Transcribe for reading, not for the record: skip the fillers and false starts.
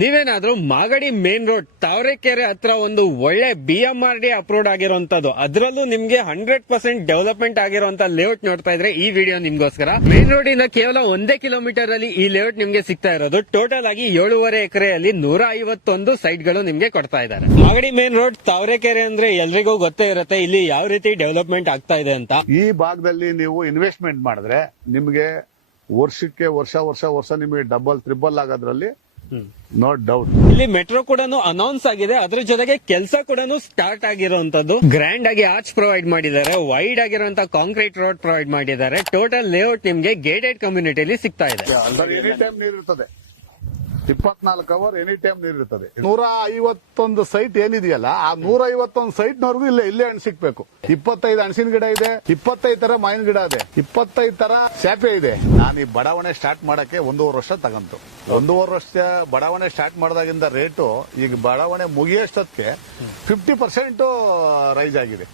ನೀವೇನಾದ್ರೂ Magadi main road Tavarekere ಹತ್ರ ಒಂದು ಒಳ್ಳೆ BMRD ಅಪ್ರೂವ್ಡ್ ಆಗಿರುವಂತದ್ದು, ಅದರಲ್ಲೂ ನಿಮ್ಗೆ 100% ಡೆವಲಪ್ಮೆಂಟ್ ಆಗಿರುವಂತ ಲೇಔಟ್ ನೋಡ್ತಾ ಇದ್ರೆ ಈ ವಿಡಿಯೋ ನಿಮ್ಗೋಸ್ಕರ. ಮೇನ್ ರೋಡ್ ಇಂದ ಕೇವಲ 1 ಕಿಲೋಮೀಟರ್ ಅಲ್ಲಿ ಈ ಲೇಔಟ್ ನಿಮ್ಗೆ ಸಿಗ್ತಾ ಇರೋದು. ಟೋಟಲ್ ಆಗಿ 7.5 ಎಕರೆಯಲ್ಲಿ 151 ಸೈಟ್ ಗಳು ನಿಮ್ಗೆ ಕೊಡ್ತಾ ಇದ್ದಾರೆ. ಮಾಗಡಿ ಮೇನ್ ರೋಡ್ ತಾವರೆಕೆರೆ ಅಂದ್ರೆ ಎಲ್ರಿಗೂ ಗೊತ್ತೇ ಇರುತ್ತೆ ಇಲ್ಲಿ ಯಾವ ರೀತಿ ಡೆವಲಪ್ಮೆಂಟ್ ಆಗ್ತಾ ಇದೆ ಅಂತ. ಈ ಭಾಗದಲ್ಲಿ ನೀವು ಇನ್ವೆಸ್ಟ್ಮೆಂಟ್ ಮಾಡಿದ್ರೆ ನಿಮಗೆ ವರ್ಷಕ್ಕೆ ವರ್ಷ ನಿಮಗೆ ಡಬಲ್ ಟ್ರಿಬಲ್ ಆಗೋದ್ರಲ್ಲಿ ನೋ ಡೌಟ್. ಇಲ್ಲಿ ಮೆಟ್ರೋ ಕೂಡ ಅನೌನ್ಸ್ ಆಗಿದೆ, ಅದ್ರ ಜೊತೆಗೆ ಕೆಲಸ ಕೂಡ ಸ್ಟಾರ್ಟ್ ಆಗಿರುವಂತದ್ದು. ಗ್ರ್ಯಾಂಡ್ ಆಗಿ ಆರ್ಚ್ ಪ್ರೊವೈಡ್ ಮಾಡಿದ್ದಾರೆ, ವೈಡ್ ಆಗಿರುವಂತ ಕಾಂಕ್ರೀಟ್ ರೋಡ್ ಪ್ರೊವೈಡ್ ಮಾಡಿದ್ದಾರೆ. ಟೋಟಲ್ ಲೇಔಟ್ ನಿಮ್ಗೆ ಗೇಟೆಡ್ ಕಮ್ಯುನಿಟಿಯಲ್ಲಿ ಸಿಗ್ತಾ ಇದೆ. ಎನಿ ಟೈಮ್ ನೀರಿರ್ತದೆ, 24 ಅವರ್ ಎನಿ ಟೈಮ್ ನೀರಿರ್ತದೆ. 151 ಸೈಟ್ ಏನಿದೆಯಲ್ಲ, ಆ 151 ಸೈಟ್ ನವರೆಗೂ ಇಲ್ಲೇ ಹಣ್ಣು ಸಿಕ್ಬೇಕು. 25 ಹಣಸಿನ ಗಿಡ ಇದೆ, 25 ತರ ಮಾವಿನ ಗಿಡ ಇದೆ, 25 ತರ ಸ್ಯಾಪೆ ಇದೆ. ನಾನು ಈ ಬಡಾವಣೆ ಸ್ಟಾರ್ಟ್ ಮಾಡಕ್ಕೆ 1.5 ವರ್ಷ ತಗಂತು. 1.5 ವರ್ಷ ಬಡಾವಣೆ ಸ್ಟಾರ್ಟ್ ಮಾಡಿದಾಗಿಂದ ರೇಟು ಈಗ ಬಡಾವಣೆ ಮುಗಿಯೋಷ್ಟೊತ್ತಿಗೆ 50% ರೈಸ್ ಆಗಿದೆ.